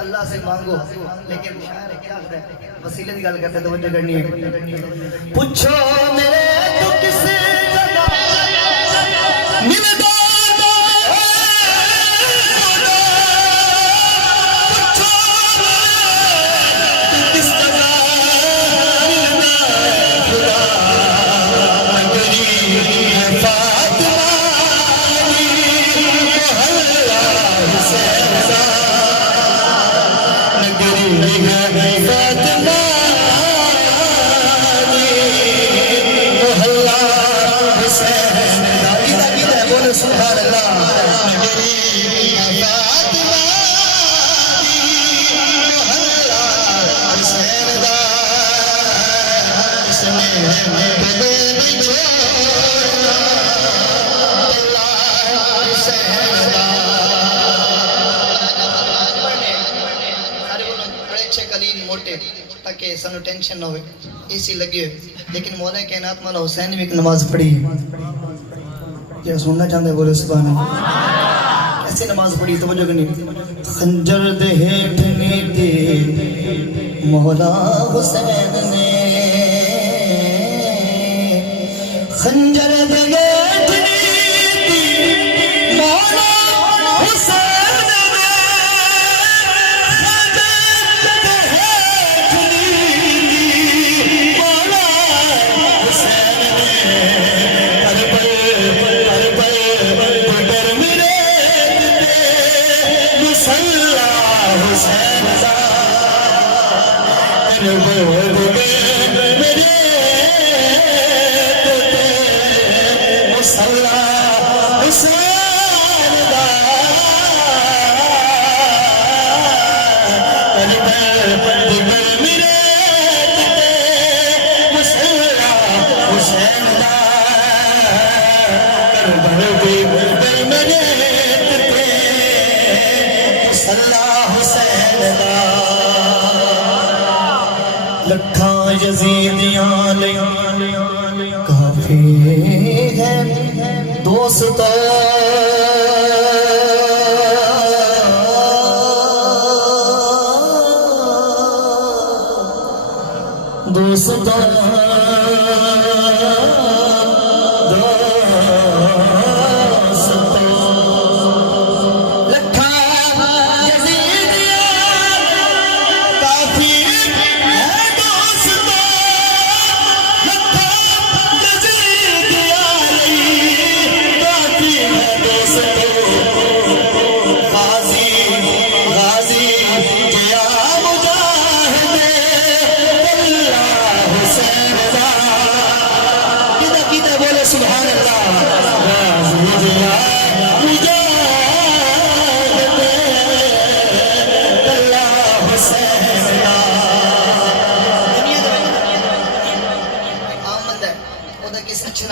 اللہ سے مانگو لیکن شاعر کیا کرتا ہے وسیلے کی گل کرتے ہیں توجہ کرنی ہے پوچھو میرے تو کس جگہ ملتا تاکہ سانو ٹینشن نہ ہوئے اسی لگی ہوئے لیکن مولا کائنات مولا حسین بھی ایک نماز پڑھی کیا سننا چاہتے بولے سبحان اللہ ایسی نماز پڑھی توجہ کرنی خنجر دے ہیٹھ نیتی مولا حسین نے خنجر دے ہیٹھ نیتی مولا حسین لکھاں یزیدیاں کافی ہے دوستو دوستو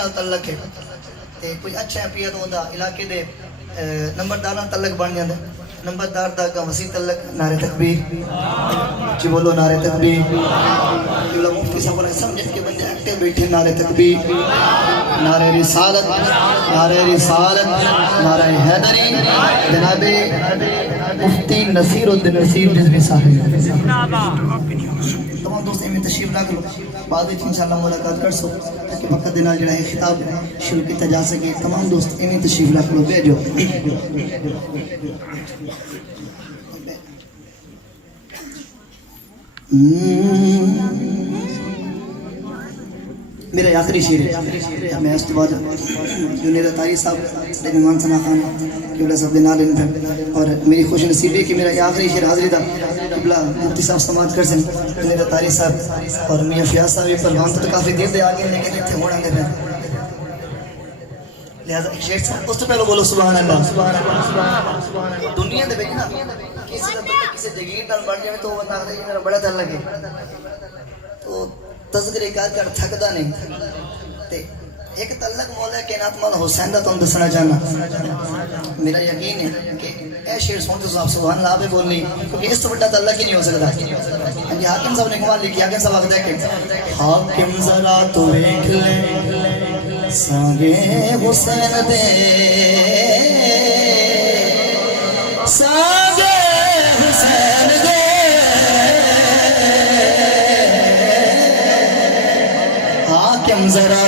تعلق ہے کوئی اچھا پیت ہوتا علاقے دے نمبردار تعلق بن جاتا ہے نمبردار دا کا وسیع تعلق نعرہ تکبیر جی بولو نعرہ تکبیر مفتی صاحب نے سمجھ کے بندے ایکٹیو بیٹھے نعرہ تکبیر نعرہ رسالت، نعرہ رسالت، نعرہ حیدری، جناب مفتی نصیر الدین نصیر رضوی صاحب. تمام دوست میں تشریف رکھ لو، بعد میں انشاءاللہ ملاقات کر سو تاکہ وقت دے نال جڑا ہے خطاب شروع کیتا جا سکے. تمام دوست میں تشریف رکھ لو، بھیجو. میرا آخری شعر ہے. میں اس کے بعد جنید طاہری صاحب مہمان ثنا خان قبلہ صاحب دے نال اور میری خوش نصیبی کہ میرا آخری شعر حاضری دا قبلہ مفتی صاحب سماعت کر سن. جنید طاہری صاحب اور میاں فیاض صاحب پروان تو کافی دیر دے آگے لیکن اتنے ہونا گے پہ لہذا ایک شعر اس تو پہلے بولو سبحان اللہ. دنیا دے بھئی نا کسی کا بندہ کسی جگیر نال بڑھ جائے تو وہ بندہ آخر میرا بڑا دل لگے تو تذکرے کر کر تھکدا نہیں. ایک تعلق مولا کائنات مولا حسین دا تم دسنا چاہنا. میرا یقین ہے کہ اے شعر سن تو آپ سبحان اللہ بھی بولنی کیونکہ اس تو بڑا تعلق ہی نہیں ہو سکتا. حاکم صاحب نے کمال لکھی. حاکم صاحب آخر ہے کہ حاکم ذرا تو دیکھ لے سانگے حسین دے سانگے حسین دے حاکم ذرا